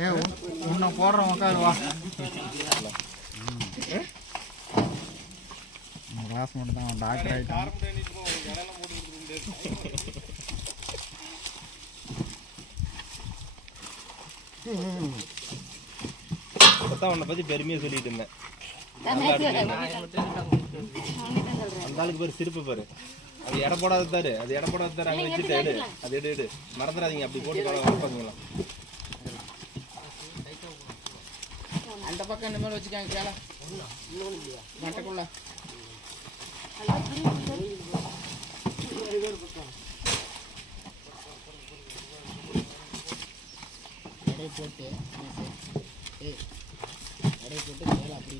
ஏ உன்னை போடுறோம் உட்காரு வா. கிளாஸ் மட்டும் தான் டாக்டர் ஆகிட்டான் அதான் உன்னை பத்தி பெருமையா சொல்லிட்டு இருந்தேன். ஆளுக்கு பேர் சிரிப்பு பாரு. அது எடை போடாத தாரு. அது எடை போடாத தாரு. அங்க வச்சுட்டு எடு அது எடு எடு மறந்துடாதீங்க. அப்படி போட்டு பார்ப்பீங்களா அந்த பக்கம் இந்த மாதிரி வச்சுக்காங்க கேள. மட்டக்குள்ள. எடை போட்டு எடை போட்டு மேலே அப்படி